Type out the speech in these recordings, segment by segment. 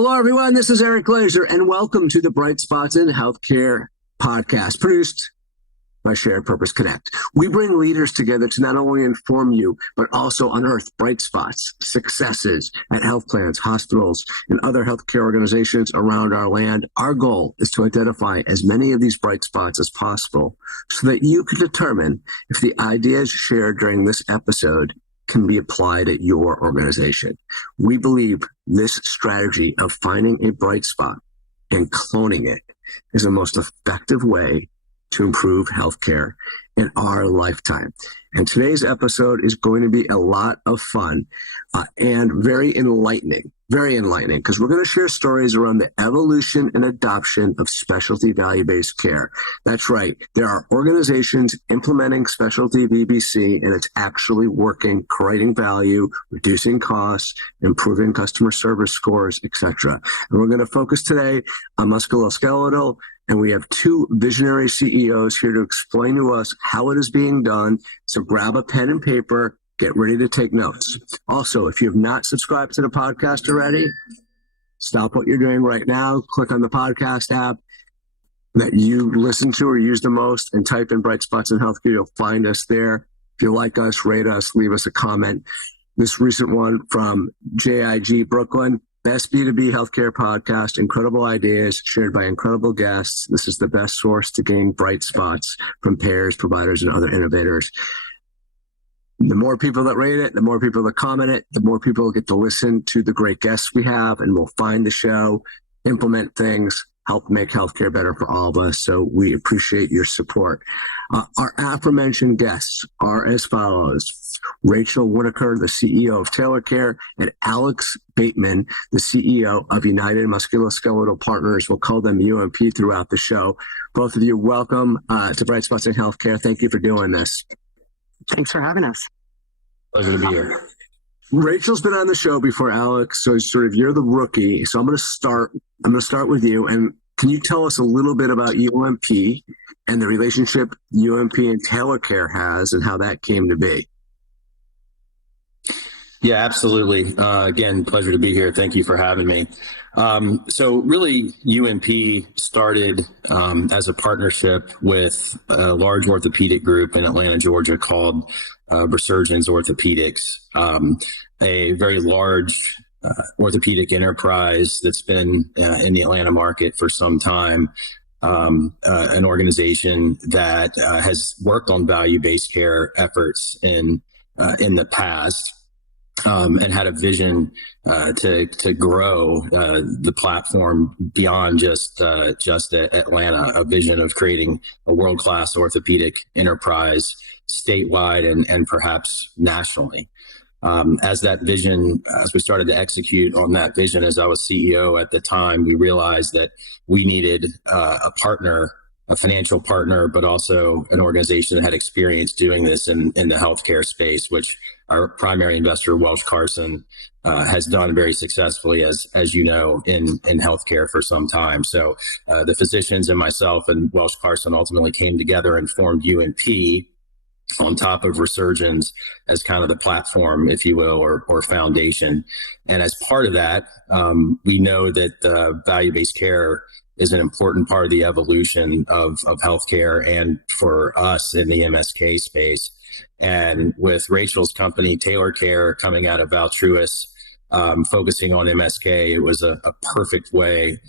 Hello, everyone. This is Eric Glazer, and welcome to the Bright Spots in Healthcare podcast, produced by Shared Purpose Connect. We bring leaders together to not only inform you, but also unearth bright spots, successes at health plans, hospitals, and other healthcare organizations around our land. Our goal is to identify as many of these bright spots as possible so that you can determine if the ideas shared during this episode can be applied at your organization. We believe this strategy of finding a bright spot and cloning it is the most effective way to improve healthcare in our lifetime. And today's episode is going to be a lot of fun and very enlightening, because we're going to share stories around the evolution and adoption of specialty value-based care. That's right. There are organizations implementing specialty VBC, and it's actually working, creating value, reducing costs, improving customer service scores, etc. And we're going to focus today on musculoskeletal, and we have two visionary CEOs here to explain to us how it is being done. So grab a pen and paper, get ready to take notes. Also, if you have not subscribed to the podcast already, stop what you're doing right now, click on the podcast app that you listen to or use the most, and type in Bright Spots in Healthcare. You'll find us there. If you like us, rate us, leave us a comment. This recent one from JIG Brooklyn: best B2B healthcare podcast, incredible ideas shared by incredible guests. This is the best source to gain bright spots from payers, providers, and other innovators. The more people that rate it, the more people that comment it, the more people get to listen to the great guests we have, and we'll find the show, implement things, help make healthcare better for all of us. So we appreciate your support. Our aforementioned guests are as follows: Rachel Winokur, the CEO of TailorCare, and Alex Bateman, the CEO of United Musculoskeletal Partners. We'll call them UMP throughout the show. Both of you, welcome to Bright Spots in Healthcare. Thank you for doing this. Thanks for having us. Pleasure to be here. Rachel's been on the show before, Alex, so you're the rookie. So I'm going to start with you. And can you tell us a little bit about UMP and the relationship UMP and TailorCare has and how that came to be? Yeah, absolutely. Again, pleasure to be here. Thank you for having me. So really, UMP started as a partnership with a large orthopedic group in Atlanta, Georgia called Resurgence Orthopedics, a very large orthopedic enterprise that's been in the Atlanta market for some time. An organization that has worked on value-based care efforts in the past. And had a vision to grow the platform beyond just Atlanta, a vision of creating a world-class orthopedic enterprise statewide and perhaps nationally. As we started to execute on that vision, as I was CEO at the time, we realized that we needed a partner, a financial partner, but also an organization that had experience doing this in the healthcare space, which our primary investor, Welsh Carson, has done very successfully, as you know, in healthcare for some time. So the physicians and myself and Welsh Carson ultimately came together and formed UMP on top of Resurgence as kind of the platform, if you will, or foundation. And as part of that, we know that value-based care is an important part of the evolution of healthcare and for us in the MSK space. And with Rachel's company, TailorCare, coming out of Valtruis, focusing on MSK, it was a perfect way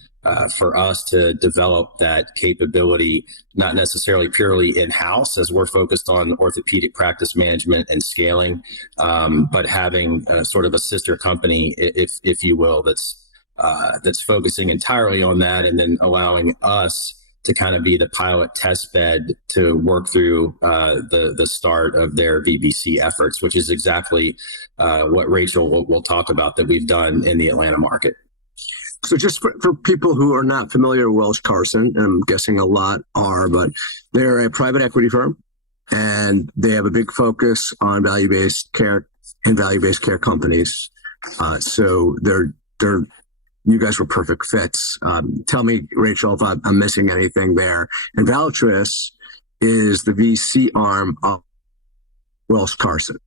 for us to develop that capability, not necessarily purely in-house, as we're focused on orthopedic practice management and scaling, but having sort of a sister company, if you will, that's focusing entirely on that, and then allowing us to kind of be the pilot test bed to work through the start of their VBC efforts, which is exactly what Rachel will talk about that we've done in the Atlanta market. So just for people who are not familiar with Welsh Carson, and I'm guessing a lot are, but they're a private equity firm, and they have a big focus on value-based care and value-based care companies. So you guys were perfect fits. Tell me, Rachel, if I'm missing anything there. And Valtruis is the VC arm of Welsh Carson,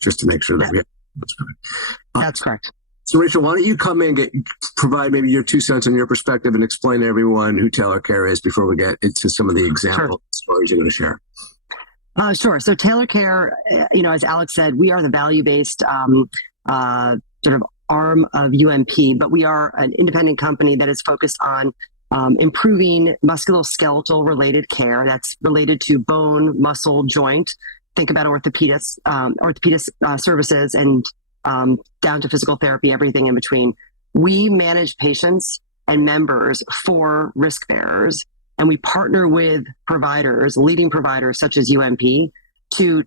just to make sure that we have that's correct. So, Rachel, why don't you come in and provide maybe your 2 cents on your perspective and explain to everyone who TailorCare is before we get into some of the example stories you're going to share. Sure. So TailorCare, as Alex said, we are the value-based sort of arm of UMP, but we are an independent company that is focused on improving musculoskeletal related care that's related to bone, muscle, joint. Think about orthopedic services and down to physical therapy, everything in between. We manage patients and members for risk bearers, and we partner with providers, leading providers such as UMP, to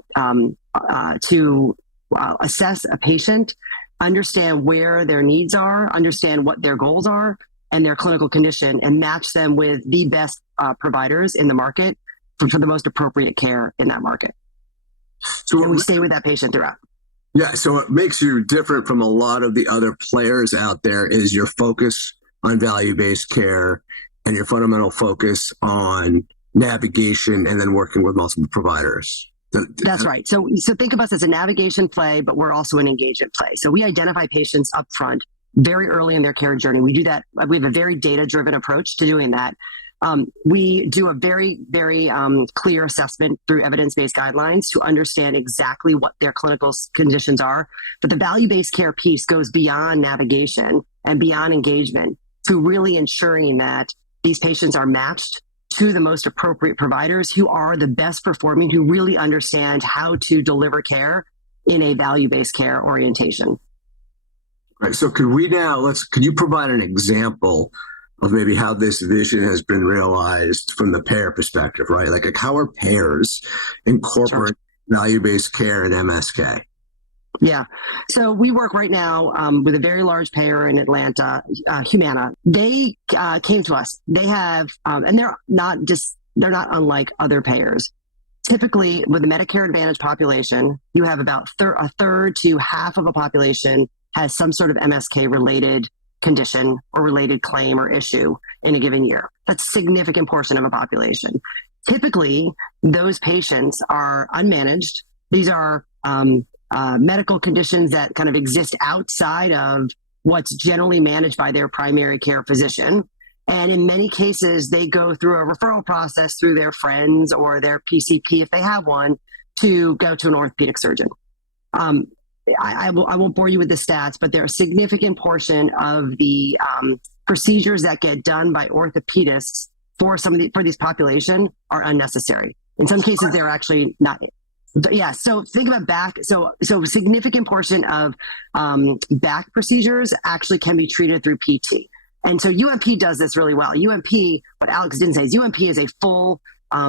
assess a patient, understand where their needs are, understand what their goals are, and their clinical condition, and match them with the best providers in the market for the most appropriate care in that market. So we stay with that patient throughout. Yeah, so what makes you different from a lot of the other players out there is your focus on value-based care and your fundamental focus on navigation and then working with multiple providers. That's right. So think of us as a navigation play, but we're also an engagement play. So we identify patients up front very early in their care journey. We do that. We have a very data-driven approach to doing that. We do a very, very clear assessment through evidence-based guidelines to understand exactly what their clinical conditions are. But the value-based care piece goes beyond navigation and beyond engagement to really ensuring that these patients are matched to the most appropriate providers who are the best performing, who really understand how to deliver care in a value-based care orientation. Right. So could you provide an example of maybe how this vision has been realized from the payer perspective, right? Like how are payers incorporating value-based care in MSK? Yeah. So we work right now with a very large payer in Atlanta, Humana. They came to us. They have, and they're not unlike other payers. Typically, with the Medicare Advantage population, you have about a third to half of a population has some sort of MSK-related condition or related claim or issue in a given year. That's a significant portion of a population. Typically, those patients are unmanaged. These are medical conditions that kind of exist outside of what's generally managed by their primary care physician. And in many cases, they go through a referral process through their friends or their PCP, if they have one, to go to an orthopedic surgeon. I won't bore you with the stats, but there are a significant portion of the procedures that get done by orthopedists for these population are unnecessary. In some cases, they're actually not. Yeah. So think about back. So a significant portion of back procedures actually can be treated through PT. And so UMP does this really well. UMP, what Alex didn't say is UMP is a full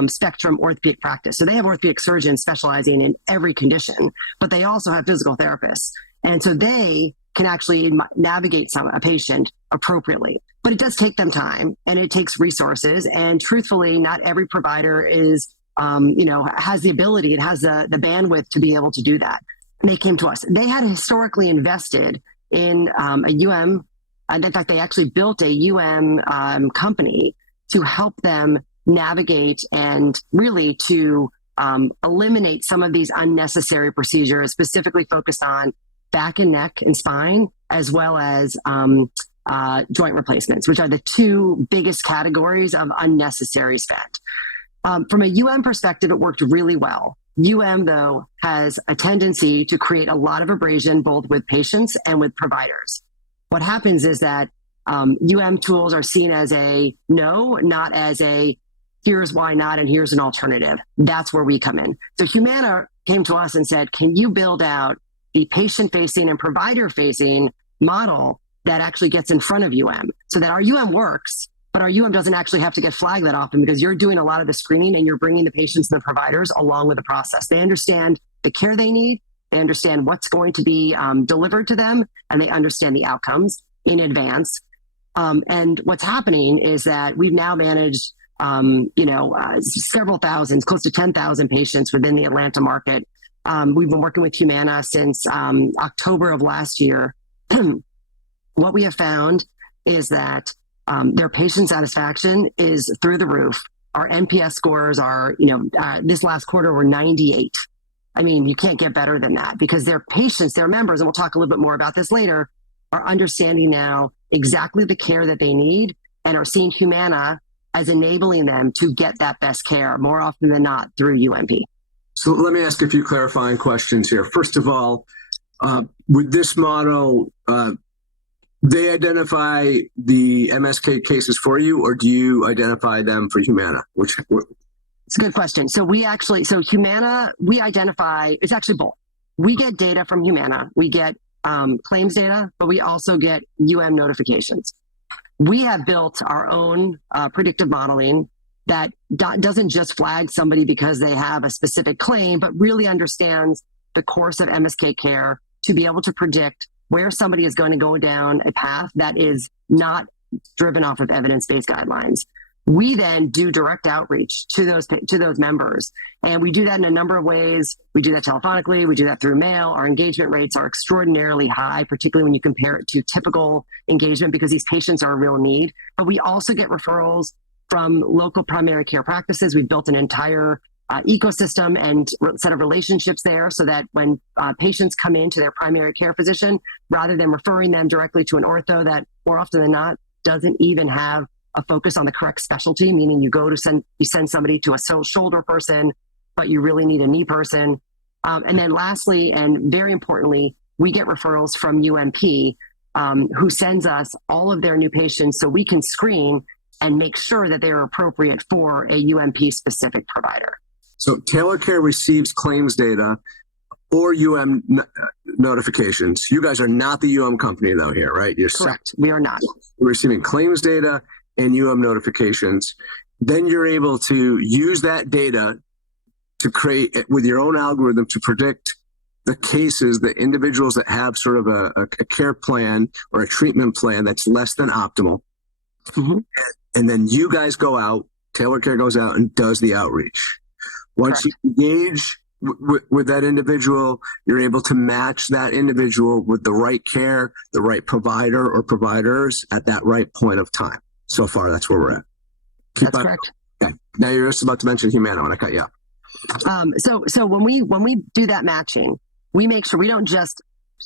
spectrum orthopedic practice. So they have orthopedic surgeons specializing in every condition, but they also have physical therapists. And so they can actually navigate a patient appropriately. But it does take them time and it takes resources. And truthfully, not every provider is, has the ability and has the bandwidth to be able to do that. And they came to us. They had historically invested in a UM. And in fact, they actually built a UM company to help them navigate and really to eliminate some of these unnecessary procedures, specifically focused on back and neck and spine, as well as joint replacements, which are the two biggest categories of unnecessary spend. From a UM perspective, it worked really well. UM, though, has a tendency to create a lot of abrasion, both with patients and with providers. What happens is that UM tools are seen as a no, not as a here's why not, and here's an alternative. That's where we come in. So Humana came to us and said, can you build out the patient-facing and provider-facing model that actually gets in front of UM so that our UM works, but our UM doesn't actually have to get flagged that often because you're doing a lot of the screening and you're bringing the patients and the providers along with the process. They understand the care they need. They understand what's going to be delivered to them, and they understand the outcomes in advance. And what's happening is that we've now managed, several thousands, close to 10,000 patients within the Atlanta market. We've been working with Humana since October of last year. What we have found is that their patient satisfaction is through the roof. Our NPS scores are, this last quarter were 98. I mean, you can't get better than that because their patients, their members, and we'll talk a little bit more about this later, are understanding now exactly the care that they need and are seeing Humana as enabling them to get that best care more often than not through UMP. So let me ask a few clarifying questions here. First of all, with this model, they identify the MSK cases for you, or do you identify them for Humana? It's a good question. So Humana, we identify, it's actually both. We get data from Humana. We get claims data, but we also get notifications. We have built our own predictive modeling that doesn't just flag somebody because they have a specific claim, but really understands the course of MSK care to be able to predict where somebody is going to go down a path that is not driven off of evidence-based guidelines. We then do direct outreach to those members, and we do that in a number of ways. We do that telephonically, we do that through mail. Our engagement rates are extraordinarily high, particularly when you compare it to typical engagement, because these patients are a real need. But we also get referrals from local primary care practices. We've built an entire ecosystem and set of relationships there, so that when patients come into their primary care physician, rather than referring them directly to an ortho that more often than not doesn't even have a focus on the correct specialty, meaning you send somebody to a shoulder person, but you really need a knee person. And then lastly, and very importantly, we get referrals from UMP, who sends us all of their new patients so we can screen and make sure that they're appropriate for a UMP specific provider. So TailorCare receives claims data or notifications. You guys are not the company though here, right? You're correct. We are not. We're receiving claims data and notifications. Then you're able to use that data to create, with your own algorithm, to predict the cases, the individuals that have sort of a care plan or a treatment plan that's less than optimal. Mm-hmm. And then you guys go out, TailorCare goes out and does the outreach. Once Correct. You engage with that individual, you're able to match that individual with the right care, the right provider or providers at that right point of time. So far, that's where we're at. That's correct. Okay. Now you're just about to mention Humana when I cut you up. So when we do that matching, we make sure we don't just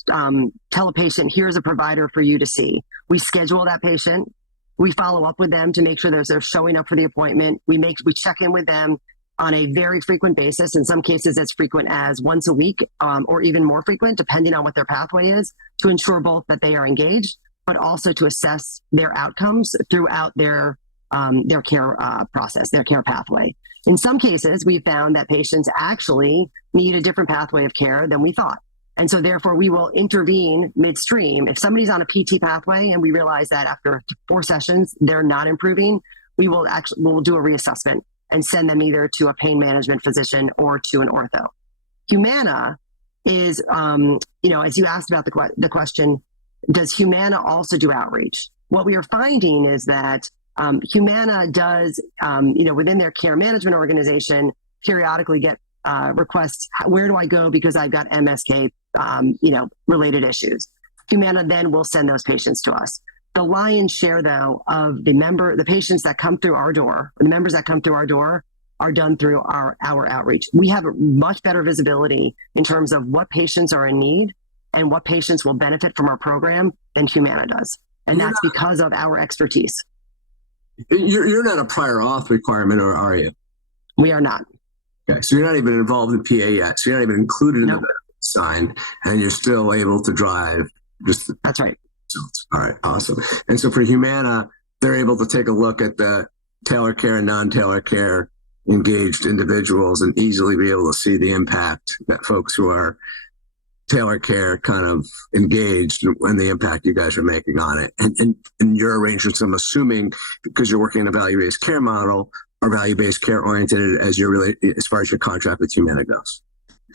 tell a patient, here's a provider for you to see. We schedule that patient. We follow up with them to make sure they're showing up for the appointment. We check in with them on a very frequent basis. In some cases, as frequent as once a week, or even more frequent, depending on what their pathway is, to ensure both that they are engaged, but also to assess their outcomes throughout their care process, their care pathway. In some cases, we found that patients actually need a different pathway of care than we thought. And so therefore, we will intervene midstream. If somebody's on a PT pathway and we realize that after 4 sessions, they're not improving, we'll do a reassessment and send them either to a pain management physician or to an ortho. Humana is, as you asked about the question, does Humana also do outreach? What we are finding is that Humana does, within their care management organization, periodically get requests, where do I go because I've got MSK, related issues. Humana then will send those patients to us. The lion's share, though, of the patients that come through our door, the members that come through our door, are done through our outreach. We have much better visibility in terms of what patients are in need and what patients will benefit from our program than Humana does. And that's because of our expertise. You're not a prior auth requirement, or are you? We are not. Okay, so you're not even involved in PA yet. So you're not even included in the benefit sign, and you're still able to drive. That's right. All right, awesome. And so for Humana, they're able to take a look at the TailorCare and non-TailorCare engaged individuals and easily be able to see the impact that folks who are TailorCare kind of engaged and the impact you guys are making on it. And your arrangements, I'm assuming, because you're working in a value-based care model, are value-based care oriented as far as your contract with Humana goes.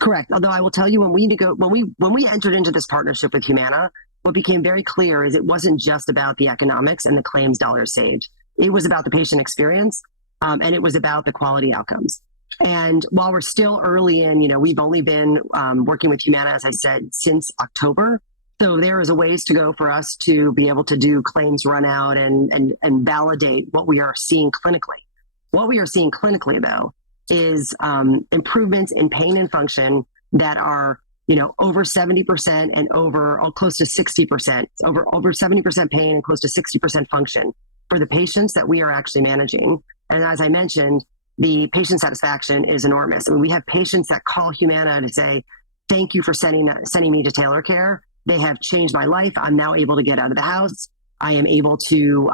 Correct. Although I will tell you, when we entered into this partnership with Humana, what became very clear is it wasn't just about the economics and the claims dollars saved. It was about the patient experience, and it was about the quality outcomes. And while we're still early in, we've only been working with Humana, as I said, since October. So there is a ways to go for us to be able to do claims run out and validate what we are seeing clinically. What we are seeing clinically, though, is improvements in pain and function that are over 70% and close to 60%, over 70% pain and close to 60% function for the patients that we are actually managing. And as I mentioned, the patient satisfaction is enormous. I mean, we have patients that call Humana to say, thank you for sending me to TailorCare. They have changed my life. I'm now able to get out of the house. I am able to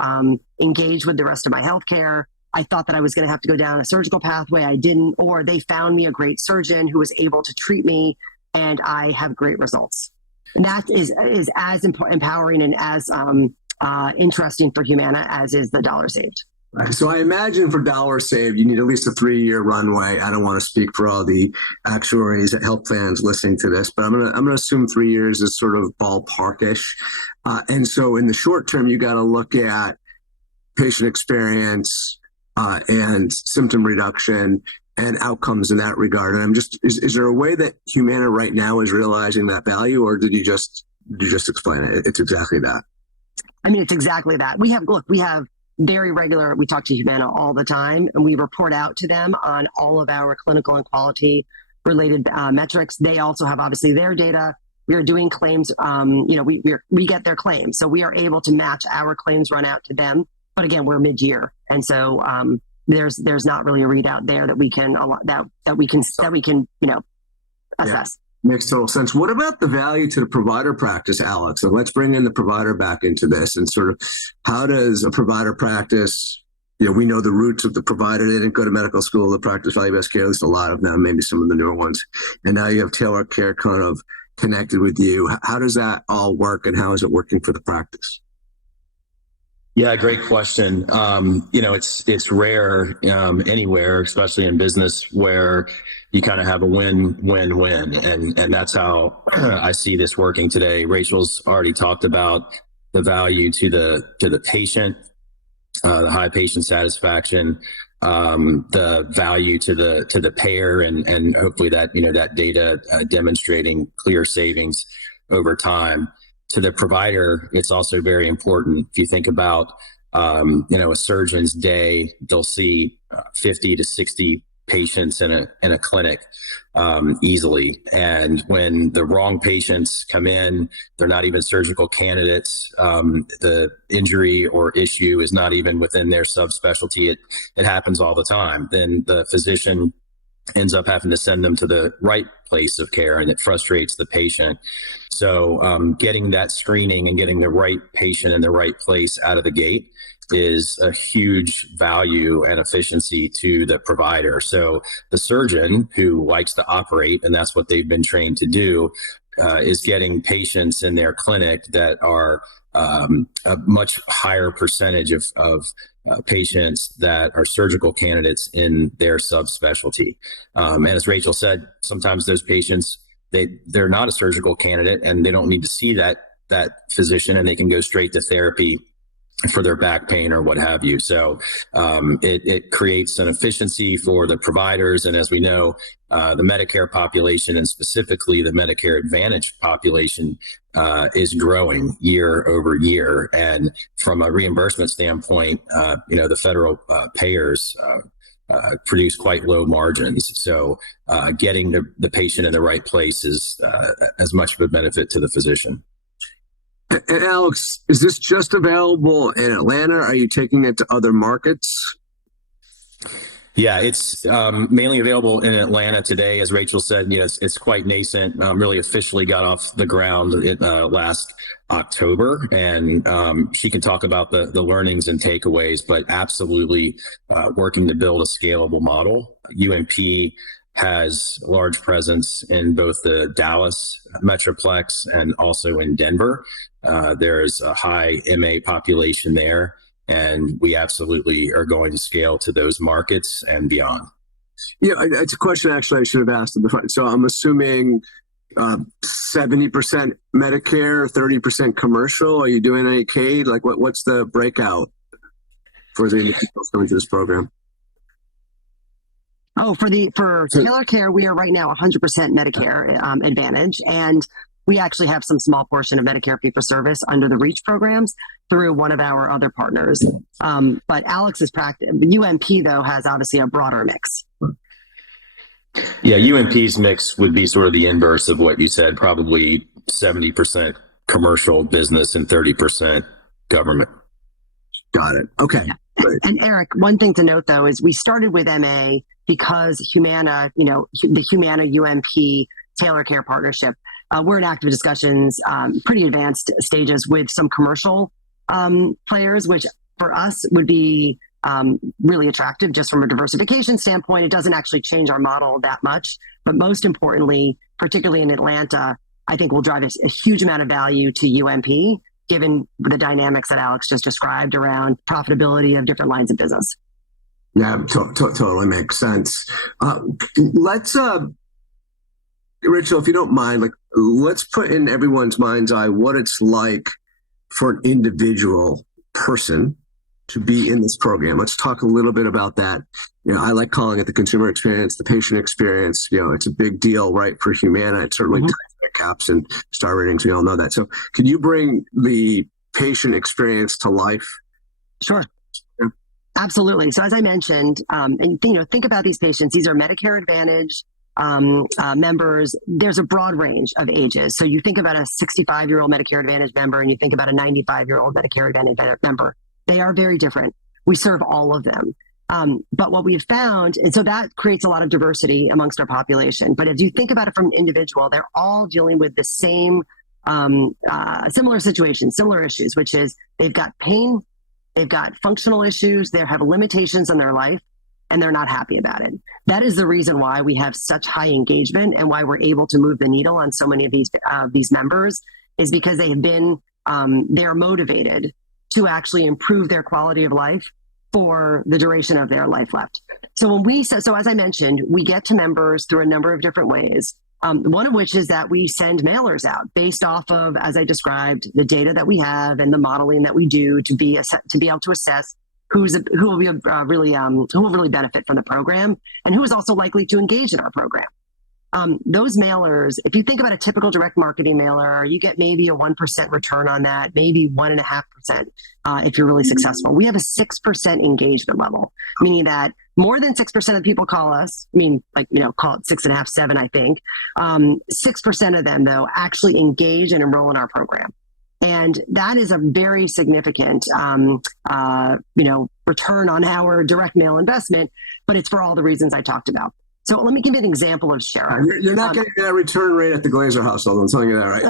engage with the rest of my healthcare. I thought that I was going to have to go down a surgical pathway. I didn't, or they found me a great surgeon who was able to treat me, and I have great results. And that is as empowering and as interesting for Humana as is the dollar saved. So I imagine for dollar saved, you need at least a 3-year runway. I don't want to speak for all the actuaries at health plans listening to this, but I'm gonna assume 3 years is sort of ballparkish. And so in the short term, you got to look at patient experience and symptom reduction and outcomes in that regard. And is there a way that Humana right now is realizing that value, or did you just explain it? It's exactly that. I mean, it's exactly that. We have very regular, we talk to Humana all the time, and we report out to them on all of our clinical and quality related metrics. They also have obviously their data. We are doing claims, we get their claims. So we are able to match our claims run out to them. But again, we're mid-year. And so there's not really a readout there that we can assess. Makes total sense. What about the value to the provider practice, Alex? And let's bring in the provider back into this, and sort of how does a provider practice, we know the roots of the provider. They didn't go to medical school to practice value-based care. At least a lot of them, maybe some of the newer ones. And now you have TailorCare kind of connected with you. How does that all work, and how is it working for the practice? Yeah, great question. It's rare anywhere, especially in business, where you kind of have a win-win-win, and that's how I see this working today. Rachel's already talked about the value to the patient, the high patient satisfaction, the value to the payer, and hopefully that that data demonstrating clear savings over time. To the provider, it's also very important. If you think about a surgeon's day, they'll see 50 to 60 patients in a clinic easily. And when the wrong patients come in, they're not even surgical candidates. The injury or issue is not even within their subspecialty. It happens all the time. Then the physician ends up having to send them to the right place of care, and it frustrates the patient. So getting that screening and getting the right patient in the right place out of the gate is a huge value and efficiency to the provider. So the surgeon who likes to operate, and that's what they've been trained to do, is getting patients in their clinic that are a much higher percentage of patients that are surgical candidates in their subspecialty. And as Rachel said, sometimes those patients, they're not a surgical candidate and they don't need to see that physician, and they can go straight to therapy for their back pain or what have you. So it creates an efficiency for the providers. And as we know, the Medicare population, and specifically the Medicare Advantage population, is growing year over year. And from a reimbursement standpoint, the federal payers produce quite low margins. So getting the patient in the right place is as much of a benefit to the physician. And Alex, is this just available in Atlanta? Are you taking it to other markets? Yeah, it's mainly available in Atlanta today. As Rachel said, it's quite nascent. Really officially got off the ground last October, and she can talk about the learnings and takeaways, but absolutely working to build a scalable model. UMP has a large presence in both the Dallas Metroplex and also in Denver. There's a high MA population there, and we absolutely are going to scale to those markets and beyond. Yeah, it's a question actually I should have asked at the front. So I'm assuming 70% Medicare, 30% commercial. Are you doing any CAID? Like what's the breakout for the individuals coming to this program? Oh, for TailorCare, we are right now 100% Medicare Advantage, and we actually have some small portion of Medicare fee-for-service under the REACH programs through one of our other partners. But Alex's practice, UMP though, has obviously a broader mix. Yeah, UNP's mix would be sort of the inverse of what you said, probably 70% commercial business and 30% government. Got it. Okay. Yeah. And Eric, one thing to note though is we started with MA because Humana, the Humana UMP TailorCare partnership, we're in active discussions, pretty advanced stages with some commercial players, which for us would be really attractive just from a diversification standpoint. It doesn't actually change our model that much, but most importantly, particularly in Atlanta, I think will drive a huge amount of value to UMP, given the dynamics that Alex just described around profitability of different lines of business. Yeah, totally makes sense. Let's, Rachel, if you don't mind, let's put in everyone's mind's eye what it's like for an individual person to be in this program. Let's talk a little bit about that. I like calling it the consumer experience, the patient experience. It's a big deal, right, for Humana. It certainly ties their caps and star ratings. We all know that. So can you bring the patient experience to life? Sure. Yeah. Absolutely. So as I mentioned, and think about these patients. These are Medicare Advantage members. There's a broad range of ages. So you think about a 65-year-old Medicare Advantage member and you think about a 95-year-old Medicare Advantage member. They are very different. We serve all of them. But what we've found, and so that creates a lot of diversity amongst our population. But as you think about it from an individual, they're all dealing with the same similar situations, similar issues, which is they've got pain, they've got functional issues, they have limitations in their life, and they're not happy about it. That is the reason why we have such high engagement and why we're able to move the needle on so many of these members, is because they have been, they're motivated to actually improve their quality of life for the duration of their life left. So as I mentioned, we get to members through a number of different ways. One of which is that we send mailers out based off of, as I described, the data that we have and the modeling that we do to be able to assess who will really benefit from the program and who is also likely to engage in our program. Those mailers, if you think about a typical direct marketing mailer, you get maybe a 1% return on that, maybe 1.5% if you're really successful. We have a 6% engagement level, meaning that more than 6% of people call us. Call it 6.5, 7, I think. 6% of them, though, actually engage and enroll in our program. And that is a very significant, return on our direct mail investment, but it's for all the reasons I talked about. So let me give you an example of Cheryl. You're not getting that return rate at the Glazer household. I'm telling you that, right?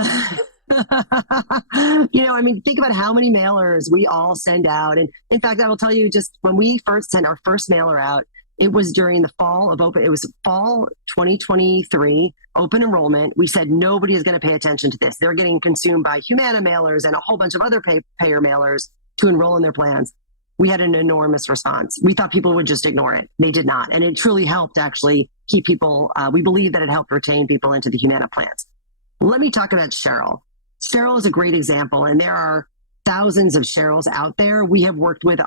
Think about how many mailers we all send out. And in fact, I will tell you, just when we first sent our first mailer out, it was during the fall 2023 open enrollment. We said nobody is going to pay attention to this. They're getting consumed by Humana mailers and a whole bunch of other payer mailers to enroll in their plans. We had an enormous response. We thought people would just ignore it. They did not. And it truly helped actually keep people, we believe that it helped retain people into the Humana plans. Let me talk about Cheryl. Cheryl is a great example, and there are thousands of Cheryls out there. We have worked with,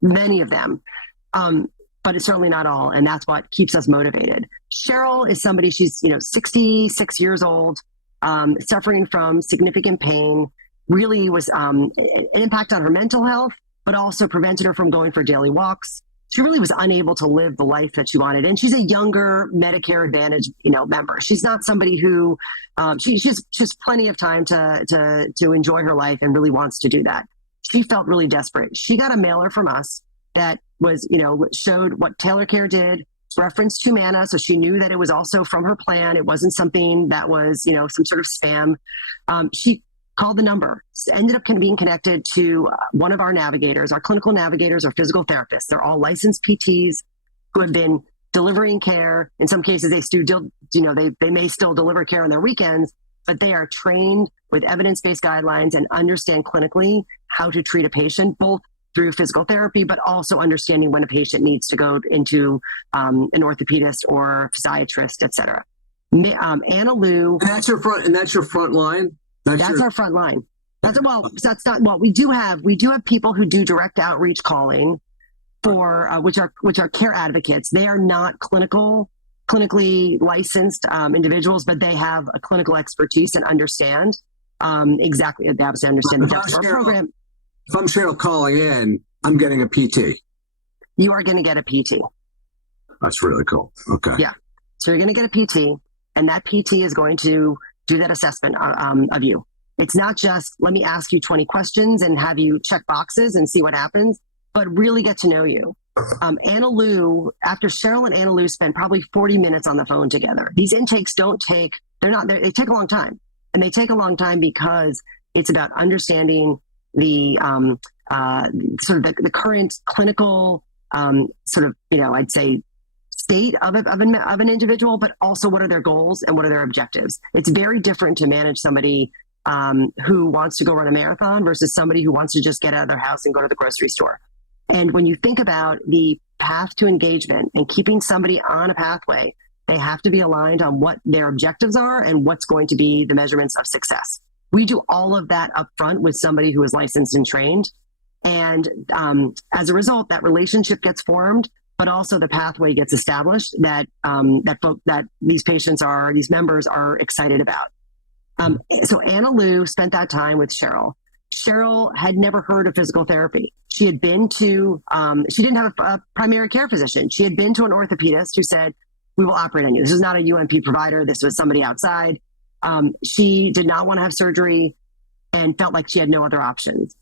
many of them, but it's certainly not all, and that's what keeps us motivated. Cheryl is somebody, she's 66 years old, suffering from significant pain, really was an impact on her mental health, but also prevented her from going for daily walks. She really was unable to live the life that she wanted. And she's a younger Medicare Advantage, member. She's not somebody who, she's plenty of time to enjoy her life and really wants to do that. She felt really desperate. She got a mailer from us that was, showed what TailorCare did, referenced Humana. So she knew that it was also from her plan. It wasn't something that was, some sort of spam. She called the number, ended up being connected to one of our navigators, our clinical navigators, our physical therapists. They're all licensed PTs who have been delivering care. In some cases, they may still deliver care on their weekends, but they are trained with evidence-based guidelines and understand clinically how to treat a patient, both through physical therapy, but also understanding when a patient needs to go into an orthopedist or physiatrist, et cetera. Anna Lou. And that's your front line? That's our front line. We do have people who do direct outreach calling for which are care advocates. They are not clinically licensed individuals, but they have a clinical expertise and understand exactly. They obviously understand the depth of our program. If I'm Cheryl calling in, I'm getting a PT. You are going to get a PT. That's really cool. Okay. Yeah. So you're going to get a PT, and that PT is going to do that assessment of you. It's not just, let me ask you 20 questions and have you check boxes and see what happens, but really get to know you. Anna Lou, after Cheryl and Anna Lou spent probably 40 minutes on the phone together. These intakes they take a long time. And they take a long time because it's about understanding the sort of the current clinical sort of, I'd say state of an individual, but also what are their goals and what are their objectives. It's very different to manage somebody who wants to go run a marathon versus somebody who wants to just get out of their house and go to the grocery store. And when you think about the path to engagement and keeping somebody on a pathway, they have to be aligned on what their objectives are and what's going to be the measurements of success. We do all of that up front with somebody who is licensed and trained. And as a result, that relationship gets formed, but also the pathway gets established that these members are excited about. So Anna Lou spent that time with Cheryl. Cheryl had never heard of physical therapy. She had been to, she didn't have a primary care physician. She had been to an orthopedist who said, we will operate on you. This is not a UMP provider. This was somebody outside. She did not want to have surgery and felt like she had no other options.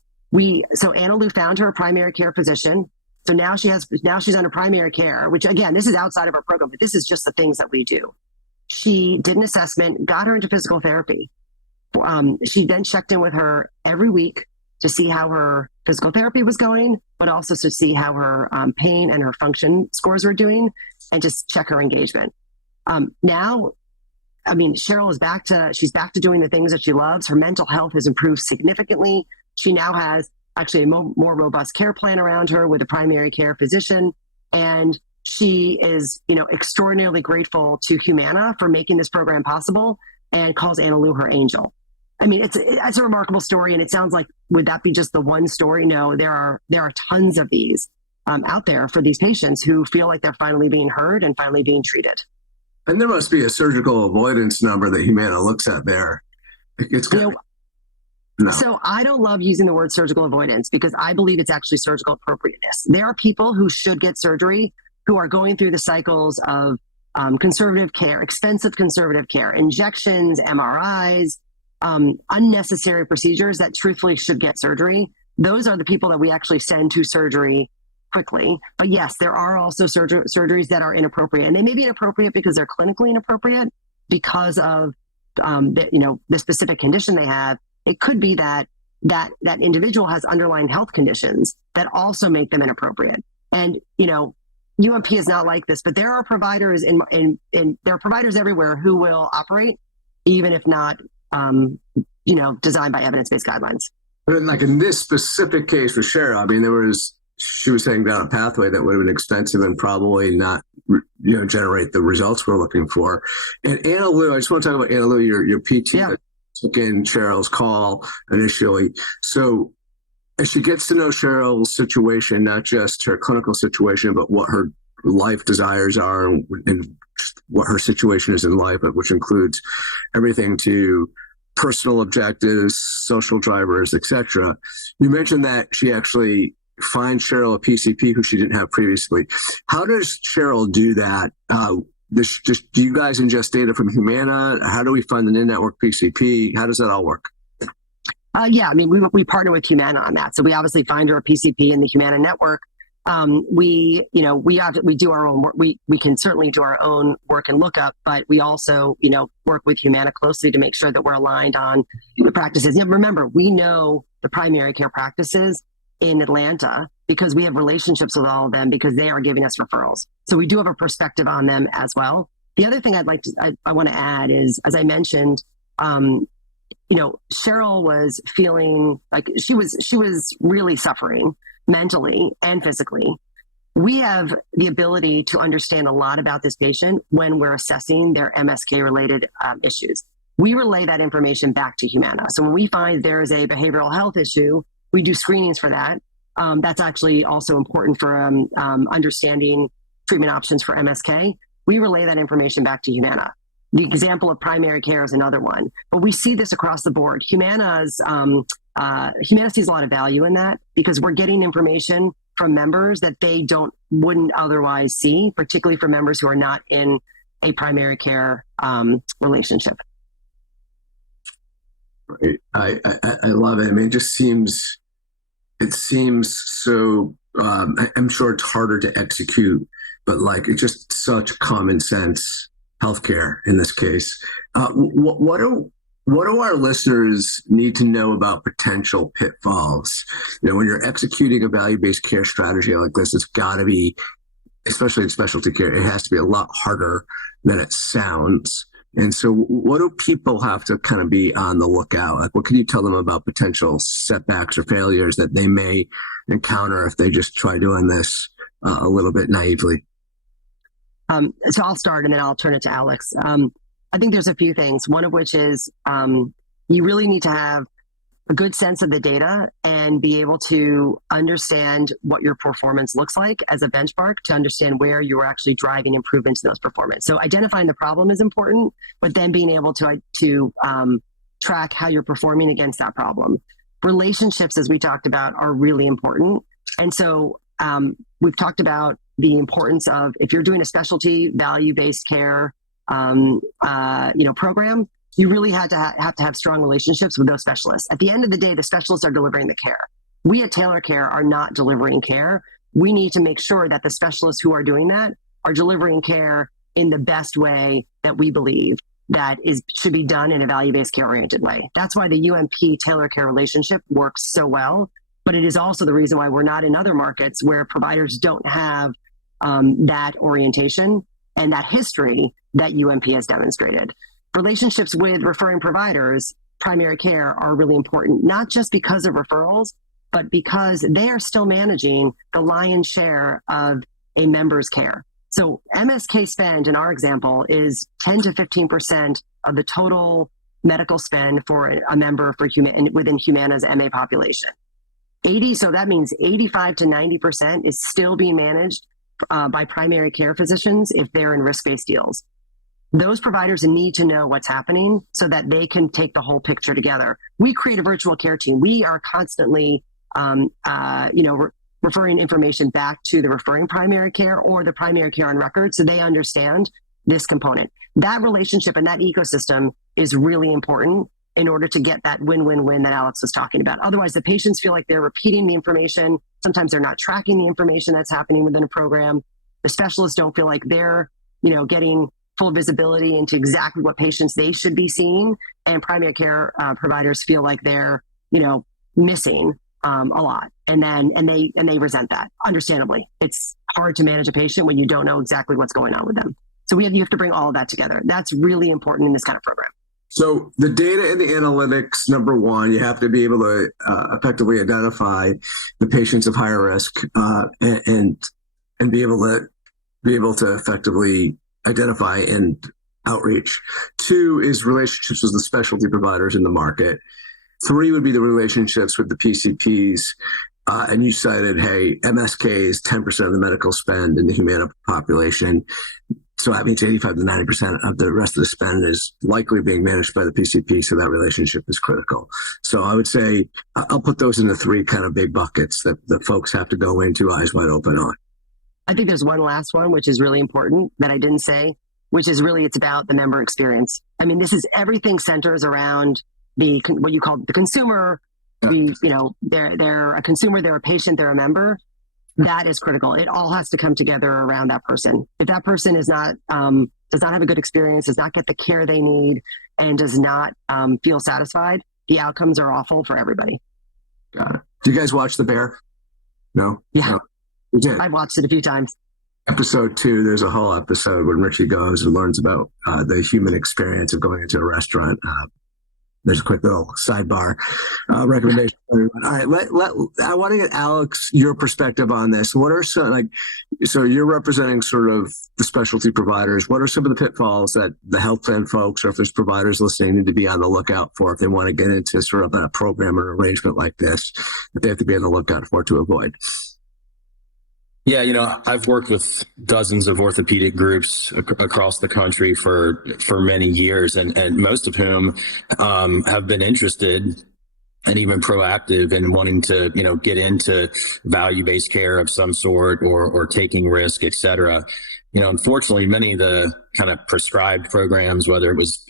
So Anna Lou found her a primary care physician. So now she's under primary care, which again, this is outside of our program, but this is just the things that we do. She did an assessment, got her into physical therapy. She then checked in with her every week to see how her physical therapy was going, but also to see how her pain and her function scores were doing, and just check her engagement. Now, Cheryl is back to doing the things that she loves. Her mental health has improved significantly. She now has actually a more robust care plan around her with a primary care physician. And she is, extraordinarily grateful to Humana for making this program possible and calls Anna Lou her angel. It's a remarkable story. And it sounds like, would that be just the one story? No, there are tons of these out there for these patients who feel like they're finally being heard and finally being treated. And there must be a surgical avoidance number that Humana looks at there. It's good. No. So I don't love using the word surgical avoidance because I believe it's actually surgical appropriateness. There are people who should get surgery who are going through the cycles of conservative care, expensive conservative care, injections, MRIs, unnecessary procedures that truthfully should get surgery. Those are the people that we actually send to surgery quickly. But yes, there are also surgeries that are inappropriate, and they may be inappropriate because they're clinically inappropriate because of the specific condition they have. It could be that individual has underlying health conditions that also make them inappropriate. And UMP is not like this, but there are providers there are providers everywhere who will operate, even if not designed by evidence-based guidelines. But like in this specific case for Cheryl, she was saying down a pathway that would have been expensive and probably not, generate the results we're looking for. And Anna Lou, I just want to talk about Anna Lou, your PT that took in Cheryl's call initially. So as she gets to know Cheryl's situation, not just her clinical situation, but what her life desires are and what her situation is in life, which includes everything to personal objectives, social drivers, etc. You mentioned that she actually finds Cheryl a PCP who she didn't have previously. How does Cheryl do that? Do you guys ingest data from Humana? How do we find an in-network PCP? How does that all work? We partner with Humana on that. So we obviously find her a PCP in the Humana network. We do our own work. We can certainly do our own work and lookup, but we also, work with Humana closely to make sure that we're aligned on the practices. Remember, we know the primary care practices in Atlanta because we have relationships with all of them because they are giving us referrals. So we do have a perspective on them as well. The other thing I want to add is, as I mentioned, Cheryl was feeling like she was really suffering mentally and physically. We have the ability to understand a lot about this patient when we're assessing their MSK related issues. We relay that information back to Humana. So when we find there is a behavioral health issue, we do screenings for that. That's actually also important for understanding treatment options for MSK. We relay that information back to Humana. The example of primary care is another one, but we see this across the board. Humana sees a lot of value in that because we're getting information from members that they wouldn't otherwise see, particularly for members who are not in a primary care relationship. Right. I love it. I mean, it seems so, I'm sure it's harder to execute, but like it's just such common sense healthcare in this case. What do our listeners need to know about potential pitfalls? When you're executing a value-based care strategy like this, it's got to be, especially in specialty care, it has to be a lot harder than it sounds. And so what do people have to kind of be on the lookout? Like, what can you tell them about potential setbacks or failures that they may encounter if they just try doing this a little bit naively? So I'll start and then I'll turn it to Alex. I think there's a few things, one of which is you really need to have a good sense of the data and be able to understand what your performance looks like as a benchmark to understand where you are actually driving improvements in those performance. So identifying the problem is important, but then being able to track how you're performing against that problem. Relationships, as we talked about, are really important. And so we've talked about the importance of, if you're doing a specialty value-based care program, you really have to have strong relationships with those specialists. At the end of the day, the specialists are delivering the care. We at TailorCare are not delivering care. We need to make sure that the specialists who are doing that are delivering care in the best way that we believe that should be done in a value-based care oriented way. That's why the UMP TailorCare relationship works so well, but it is also the reason why we're not in other markets where providers don't have that orientation and that history that UMP has demonstrated. Relationships with referring providers, primary care, are really important, not just because of referrals, but because they are still managing the lion's share of a member's care. So MSK spend, in our example, is 10 to 15% of the total medical spend for a member within Humana's MA population. So that means 85 to 90% is still being managed by primary care physicians if they're in risk-based deals. Those providers need to know what's happening so that they can take the whole picture together. We create a virtual care team. We are constantly, referring information back to the referring primary care or the primary care on record so they understand this component. That relationship and that ecosystem is really important in order to get that win-win-win that Alex was talking about. Otherwise, the patients feel like they're repeating the information. Sometimes they're not tracking the information that's happening within a program. The specialists don't feel like they're, getting full visibility into exactly what patients they should be seeing, and primary care providers feel like they're, missing a lot, and they resent that. Understandably, it's hard to manage a patient when you don't know exactly what's going on with them. So you have to bring all of that together. That's really important in this kind of program. So the data and the analytics, number one, you have to be able to effectively identify the patients of higher risk and be able to effectively identify and outreach. Two is relationships with the specialty providers in the market. Three would be the relationships with the PCPs. And you cited, hey, MSK is 10% of the medical spend in the Humana population. So that means 85 to 90% of the rest of the spend is likely being managed by the PCP. So that relationship is critical. So I would say I'll put those into three kind of big buckets that the folks have to go into eyes wide open on. I think there's one last one, which is really important that I didn't say, which is really, it's about the member experience. I mean, everything centers around what you call the consumer. They're a consumer, they're a patient, they're a member. That is critical. It all has to come together around that person. If that person does not have a good experience, does not get the care they need, and does not feel satisfied, the outcomes are awful for everybody. Got it. Do you guys watch The Bear? No? Yeah. No. We did. I've watched it a few times. Episode 2, there's a whole episode when Richie goes and learns about the human experience of going into a restaurant. There's a quick little sidebar recommendation for everyone. All right, I want to get Alex, your perspective on this. What are so you're representing sort of the specialty providers. What are some of the pitfalls that the health plan folks, or if there's providers listening, need to be on the lookout for if they want to get into sort of a program or arrangement like this, that they have to be on the lookout for to avoid? Yeah, I've worked with dozens of orthopedic groups across the country for many years, and most of whom have been interested and even proactive in wanting to, get into value-based care of some sort or taking risk, et cetera. Unfortunately, many of the kind of prescribed programs, whether it was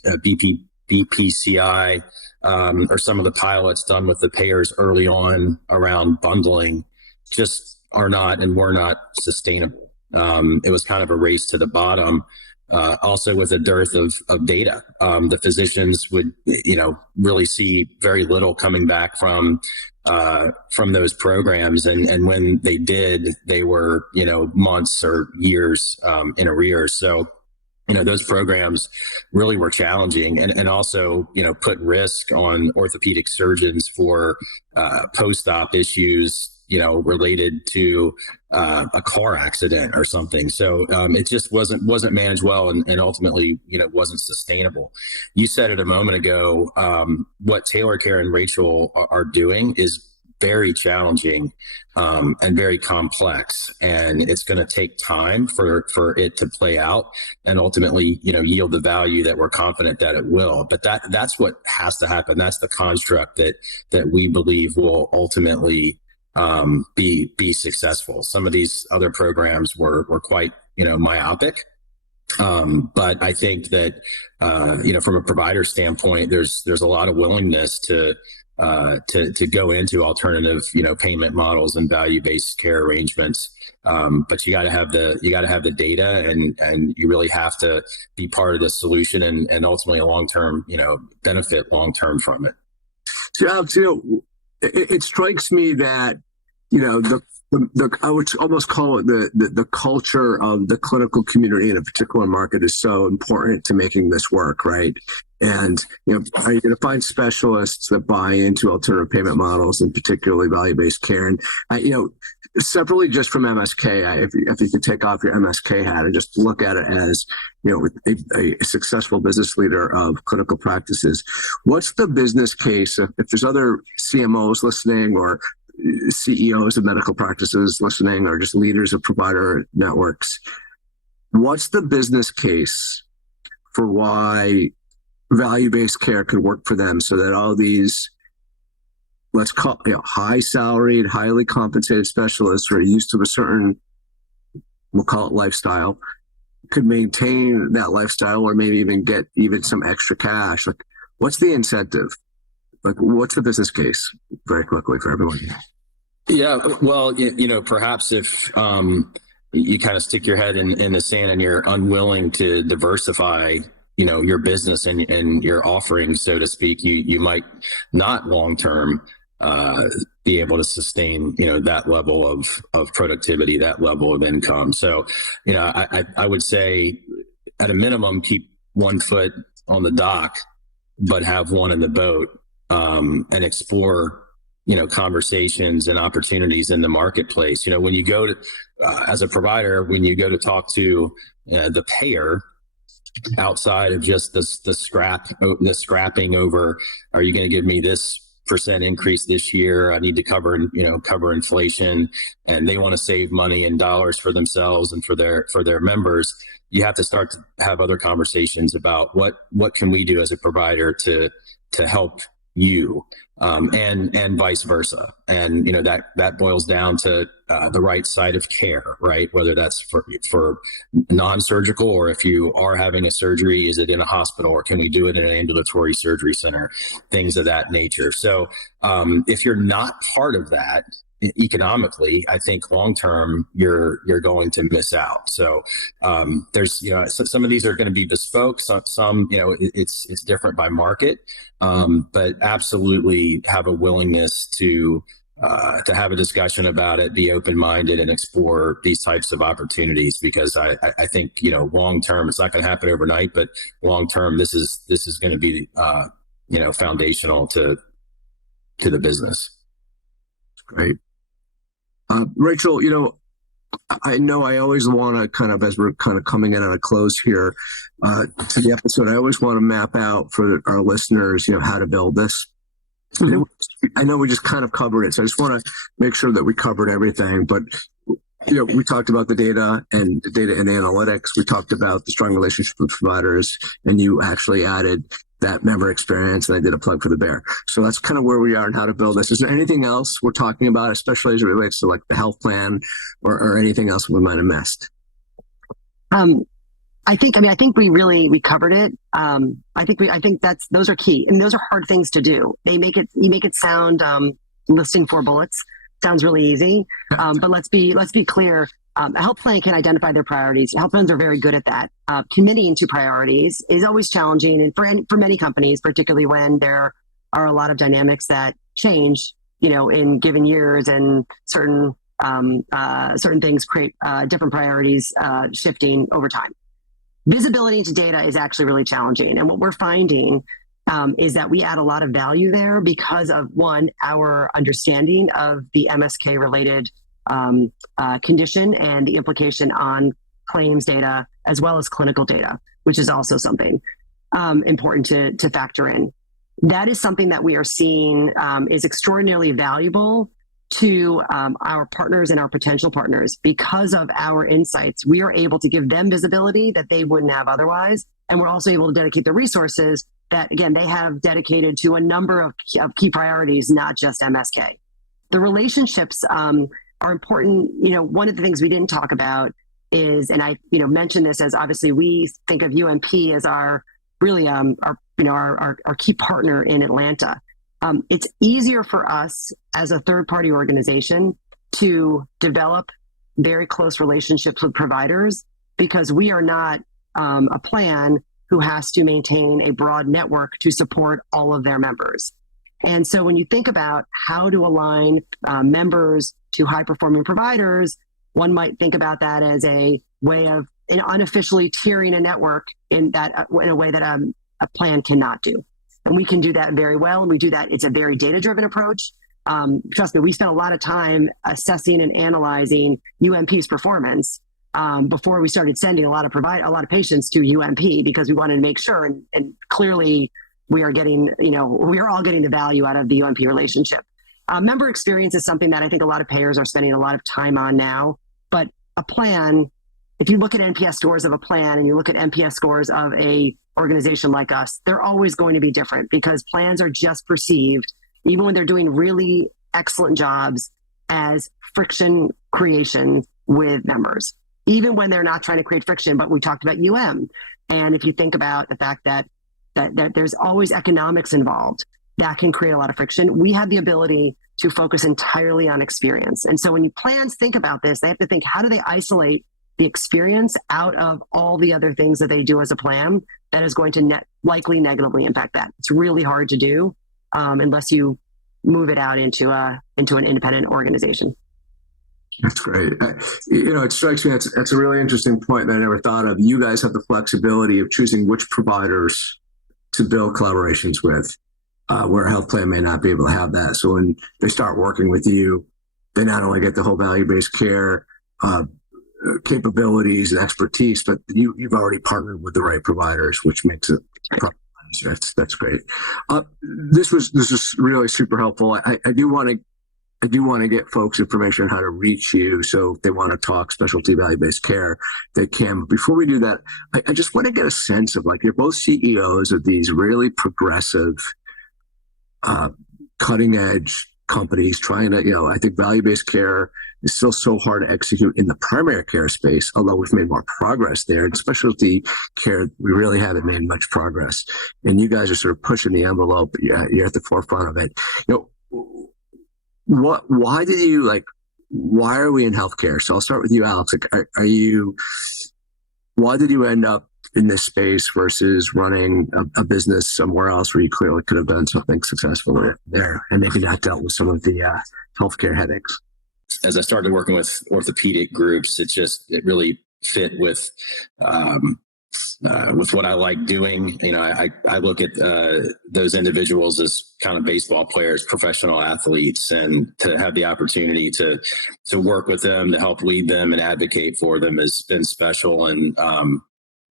BPCI or some of the pilots done with the payers early on around bundling, just are not and were not sustainable. It was kind of a race to the bottom. Also with a dearth of data. The physicians would, really see very little coming back from those programs. And when they did, they were, months or years in arrears. So, those programs really were challenging and also, put risk on orthopedic surgeons for post-op issues, related to a car accident or something. So it just wasn't managed well and ultimately, wasn't sustainable. You said it a moment ago, what TailorCare and Rachel are doing is very challenging and very complex, and it's going to take time for it to play out and ultimately, yield the value that we're confident that it will. But that's what has to happen. That's the construct that we believe will ultimately be successful. Some of these other programs were quite, myopic. But I think that, from a provider standpoint, there's a lot of willingness to go into alternative, payment models and value-based care arrangements. But you got to have the data and you really have to be part of the solution and ultimately a long-term, benefit long-term from it. So, Alex, it strikes me that, I would almost call it the culture of the clinical community in a particular market is so important to making this work, right? And, are you going to find specialists that buy into alternative payment models and particularly value-based care? And, separately just from MSK, if you could take off your MSK hat and just look at it as, a successful business leader of clinical practices, what's the business case if there's other CMOs listening or CEOs of medical practices listening or just leaders of provider networks? What's the business case for why value-based care could work for them so that all these, let's call high salaried, highly compensated specialists who are used to a certain, we'll call it lifestyle, could maintain that lifestyle or maybe even get even some extra cash? Like, what's the incentive? Like, what's the business case very quickly for everyone? Yeah, well, perhaps if you kind of stick your head in the sand and you're unwilling to diversify, your business and your offerings, so to speak, you might not long-term be able to sustain, that level of productivity, that level of income. So, I would say at a minimum, keep one foot on the dock, but have one in the boat, and explore, conversations and opportunities in the marketplace. When you go to, as a provider, when you go to talk to the payer, outside of just the scrapping over, are you going to give me this % increase this year? I need to cover inflation, and they want to save money in dollars for themselves and for their members. You have to start to have other conversations about what can we do as a provider to help you, and vice versa. And, that boils down to the right side of care, right? Whether that's for non-surgical, or if you are having a surgery, is it in a hospital, or can we do it in an ambulatory surgery center, things of that nature. So if you're not part of that economically, I think long-term you're going to miss out. So there's, some of these are going to be bespoke. Some, it's different by market, but absolutely have a willingness to have a discussion about it, be open-minded, and explore these types of opportunities, because I think, long-term, it's not going to happen overnight, but long-term, this is going to be, foundational to the business. Great. Rachel, I know I always want to kind of, as we're kind of coming in on a close here to the episode, I always want to map out for our listeners, how to build this. Mm-hmm. I know we just kind of covered it, so I just want to make sure that we covered everything. But we talked about the data and the analytics. We talked about the strong relationship with providers, and you actually added that member experience, and I did a plug for the bear. So that's kind of where we are and how to build this. Is there anything else we're talking about, especially as it relates to like the health plan or anything else we might have missed? I think we covered it. I think those are key, and those are hard things to do. You make it sound, listing 4 bullets sounds really easy. But let's be clear. A health plan can identify their priorities. Health plans are very good at that. Committing to priorities is always challenging, and for many companies, particularly when there are a lot of dynamics that change, in given years, and certain things create different priorities shifting over time. Visibility into data is actually really challenging, and what we're finding is that we add a lot of value there because of, one, our understanding of the MSK related condition and the implication on claims data as well as clinical data, which is also something important to factor in. That is something that we are seeing is extraordinarily valuable to our partners and our potential partners. Because of our insights, we are able to give them visibility that they wouldn't have otherwise. And we're also able to dedicate the resources that, again, they have dedicated to a number of key priorities, not just MSK. The relationships are important. One of the things we didn't talk about is, and I mentioned this, as obviously we think of UMP as our key partner in Atlanta. It's easier for us as a third-party organization to develop very close relationships with providers because we are not a plan who has to maintain a broad network to support all of their members. And so when you think about how to align members to high-performing providers, one might think about that as a way of unofficially tiering a network in a way that a plan cannot do. And we can do that very well. And we do that. It's a very data-driven approach. Trust me, we spent a lot of time assessing and analyzing UMP's performance before we started sending a lot of patients to UMP because we wanted to make sure. And clearly, we are all getting the value out of the UMP relationship. Member experience is something that I think a lot of payers are spending a lot of time on now. But a plan, if you look at NPS scores of a plan and you look at NPS scores of a organization like us, they're always going to be different because plans are just perceived, even when they're doing really excellent jobs, as friction creation with members, even when they're not trying to create friction. But we talked about and if you think about the fact that there's always economics involved, that can create a lot of friction. We have the ability to focus entirely on experience. And so when plans think about this, they have to think, how do they isolate the experience out of all the other things that they do as a plan that is going to likely negatively impact that. It's really hard to do unless you move it out into an independent organization. That's great. It strikes me that's a really interesting point that I never thought of. You guys have the flexibility of choosing which providers to build collaborations with, where a health plan may not be able to have that. So when they start working with you, they not only get the whole value-based care capabilities and expertise, but you've already partnered with the right providers, which makes it easier. That's great. This is really super helpful. I do want to get folks information on how to reach you. So if they want to talk specialty value-based care, they can. Before we do that, I just want to get a sense of, like, you're both CEOs of these really progressive, cutting edge companies trying to, I think value-based care is still so hard to execute in the primary care space, although we've made more progress there. In specialty care, we really haven't made much progress. And you guys are sort of pushing the envelope. You're at the forefront of it. Why are we in healthcare? So I'll start with you, Alex. Why did you end up in this space versus running a business somewhere else where you clearly could have done something successful there and maybe not dealt with some of the healthcare headaches? As I started working with orthopedic groups, it really fit with what I like doing. I look at those individuals as kind of baseball players, professional athletes, and to have the opportunity to work with them, to help lead them and advocate for them has been special. And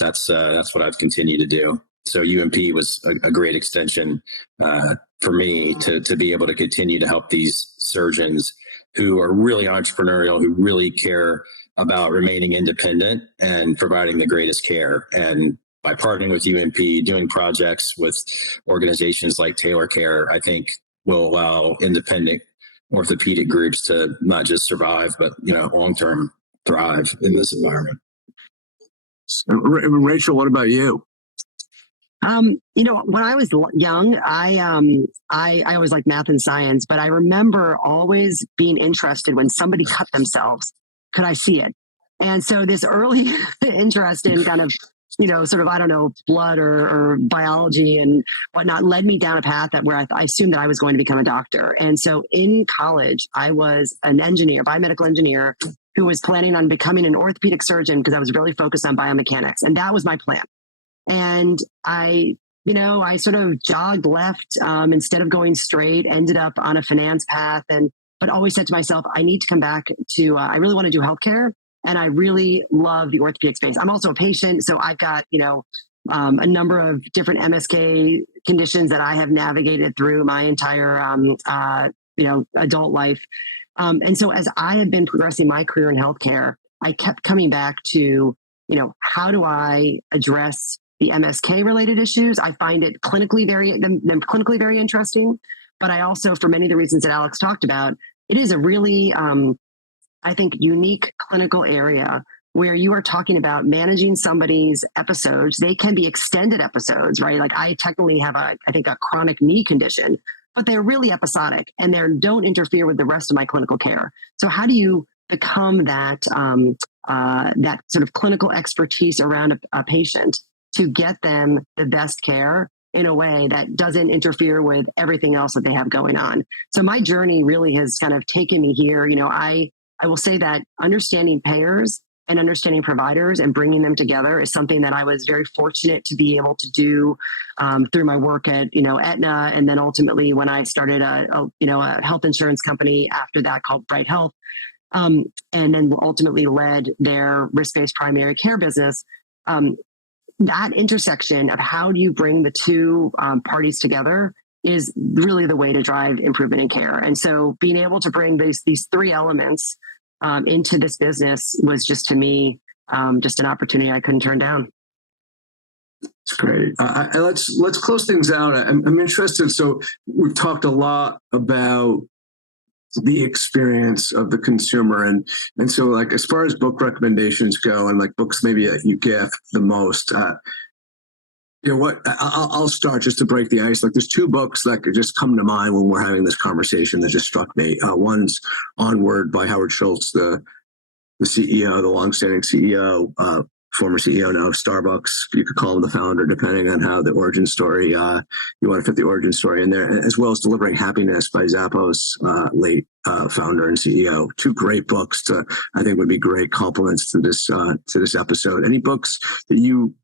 that's what I've continued to do. So UMP was a great extension for me to be able to continue to help these surgeons who are really entrepreneurial, who really care about remaining independent and providing the greatest care. And by partnering with UNP, doing projects with organizations like TailorCare, I think will allow independent orthopedic groups to not just survive, but, long-term thrive in this environment. Rachel, what about you? When I was young, I always liked math and science, but I remember always being interested when somebody cut themselves. Could I see it? And so this early interest in kind of, sort of, I don't know, blood or biology and whatnot led me down a path where I assumed that I was going to become a doctor. And so in college, I was an engineer, biomedical engineer, who was planning on becoming an orthopedic surgeon because I was really focused on biomechanics. And that was my plan. And I sort of jogged left instead of going straight, ended up on a finance path, but always said to myself, I need to come back to, I really want to do healthcare. And I really love the orthopedic space. I'm also a patient. So I've got, a number of different MSK conditions that I have navigated through my entire, adult life. And so as I have been progressing my career in healthcare, I kept coming back to, how do I address the MSK related issues? I find it clinically very interesting, but I also, for many of the reasons that Alex talked about, it is a really, I think, unique clinical area where you are talking about managing somebody's episodes. They can be extended episodes, right? Like I technically have a chronic knee condition, but they're really episodic and they don't interfere with the rest of my clinical care. So how do you become that sort of clinical expertise around a patient to get them the best care in a way that doesn't interfere with everything else that they have going on? So my journey really has kind of taken me here. I will say that understanding payers and understanding providers and bringing them together is something that I was very fortunate to be able to do through my work at, Aetna. And then ultimately when I started a health insurance company after that called Bright Health, and then ultimately led their risk-based primary care business. That intersection of how do you bring the two parties together is really the way to drive improvement in care. And so being able to bring these three elements into this business was just, to me, just an opportunity I couldn't turn down. That's great. Let's close things out. I'm interested. So we've talked a lot about the experience of the consumer, and so like as far as book recommendations go, and like books maybe that you gift the most. I'll start just to break the ice. Like there's two books that could just come to mind when we're having this conversation that just struck me. One's Onward by Howard Schultz, the CEO, the longstanding CEO, former CEO now of Starbucks. You could call him the founder, depending on how the origin story, you want to fit the origin story in there, as well as Delivering Happiness by Zappos, late founder and CEO. Two great books I think would be great complements to this episode. Any books that you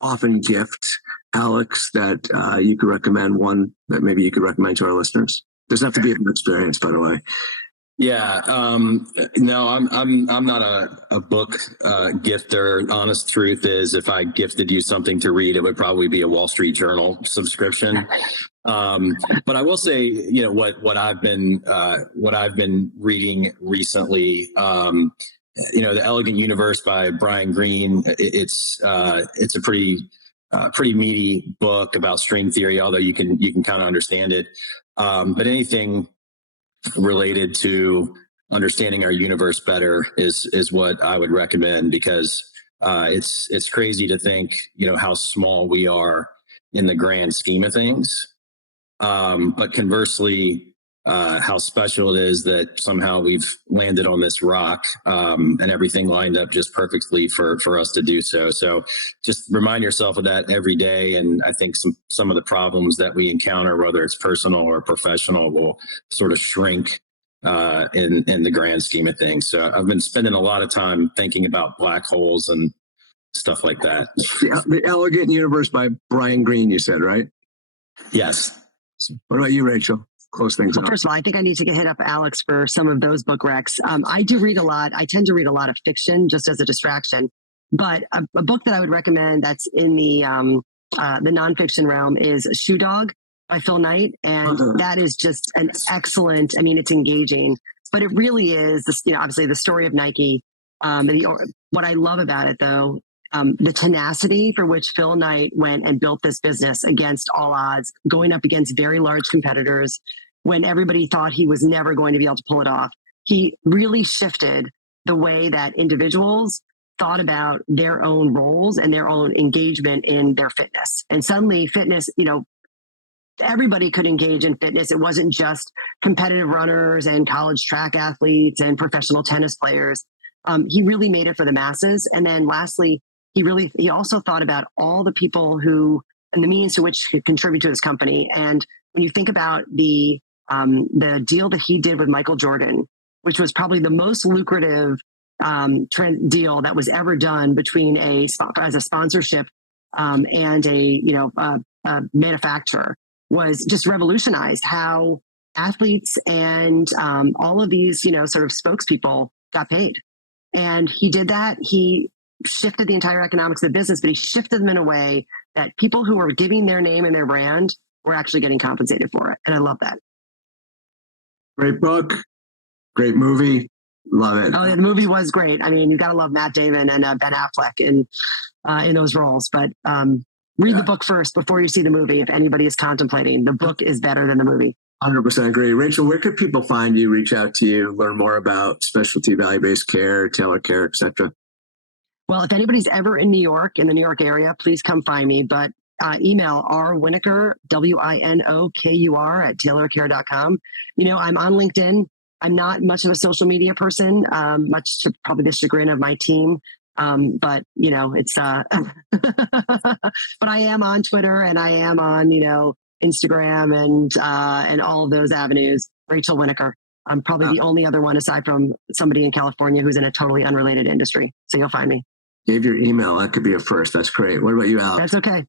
often gift, Alex, that you could recommend? One that maybe you could recommend to our listeners? Doesn't have to be an experience, by the way. Yeah. No, I'm not a book gifter. Honest truth is, if I gifted you something to read, it would probably be a Wall Street Journal subscription. But I will say, what I've been reading recently, The Elegant Universe by Brian Greene. It's a pretty meaty book about string theory, although you can kind of understand it. But anything related to understanding our universe better is what I would recommend, because it's crazy to think, how small we are in the grand scheme of things. But conversely, how special it is that somehow we've landed on this rock, and everything lined up just perfectly for us to do so. So just remind yourself of that every day. And I think some of the problems that we encounter, whether it's personal or professional, will sort of shrink in the grand scheme of things. So I've been spending a lot of time thinking about black holes and stuff like that. The Elegant Universe by Brian Greene, you said, right? Yes. What about you, Rachel? Close things out. First of all, I think I need to hit up Alex for some of those book recs. I do read a lot. I tend to read a lot of fiction just as a distraction. But a book that I would recommend that's in the nonfiction realm is Shoe Dog by Phil Knight. And that is just an excellent, it's engaging, but it really is, obviously the story of Nike. What I love about it, though, the tenacity for which Phil Knight went and built this business against all odds, going up against very large competitors when everybody thought he was never going to be able to pull it off. He really shifted the way that individuals thought about their own roles and their own engagement in their fitness. And suddenly fitness, everybody could engage in fitness. It wasn't just competitive runners and college track athletes and professional tennis players. He really made it for the masses. And then lastly, he also thought about all the people who and the means to which could contribute to his company. And when you think about the deal that he did with Michael Jordan, which was probably the most lucrative deal that was ever done between as a sponsorship and a manufacturer, was just revolutionized how athletes and all of these sort of spokespeople got paid. And he did that. He shifted the entire economics of the business, but he shifted them in a way that people who were giving their name and their brand were actually getting compensated for it. And I love that. Great book. Great movie. Love it. Oh, yeah, the movie was great. I mean, you got to love Matt Damon and Ben Affleck in those roles. But read the book first before you see the movie. If anybody is contemplating, the book is better than the movie. 100% agree. Rachel, where could people find you, reach out to you, learn more about specialty value-based care, TailorCare, et cetera? Well, if anybody's ever in New York, in the New York area, please come find me. But email Winokur, Winokur @TailorCare.com. I'm on LinkedIn. I'm not much of a social media person, much to probably the chagrin of my team. But it's but I am on Twitter and I am on Instagram and all of those avenues. Rachel Winokur. I'm probably the only other one aside from somebody in California who's in a totally unrelated industry. So you'll find me. Gave your email. That could be a first. That's great. What about you, Alex? That's okay.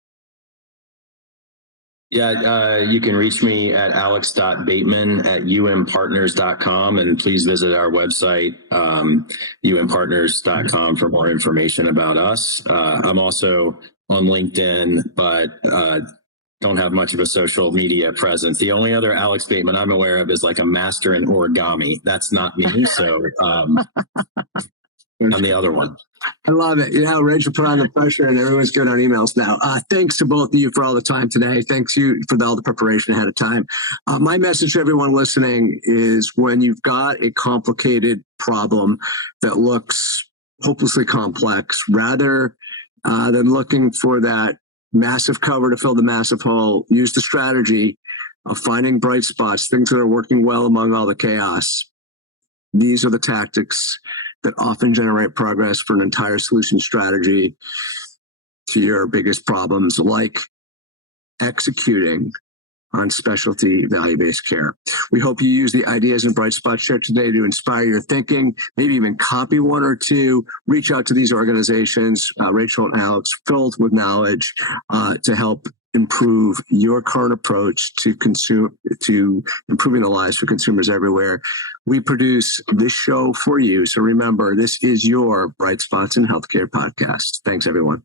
Yeah, you can reach me at alex.bateman@umpartners.com, and please visit our website, umpartners.com, for more information about us. I'm also on LinkedIn, but don't have much of a social media presence. The only other Alex Bateman I'm aware of is like a master in origami. That's not me. So I'm the other one. I love it. Rachel put on the pressure and everyone's good on emails now. Thanks to both of you for all the time today. Thanks you for all the preparation ahead of time. My message to everyone listening is when you've got a complicated problem that looks hopelessly complex, rather than looking for that massive cover to fill the massive hole, use the strategy of finding bright spots, things that are working well among all the chaos. These are the tactics that often generate progress for an entire solution strategy to your biggest problems, like executing on specialty value-based care. We hope you use the ideas and bright spots shared today to inspire your thinking, maybe even copy one or two, reach out to these organizations, Rachel and Alex, filled with knowledge to help improve your current approach to improving the lives for consumers everywhere. We produce this show for you. So remember, this is your Bright Spots in Healthcare podcast. Thanks, everyone.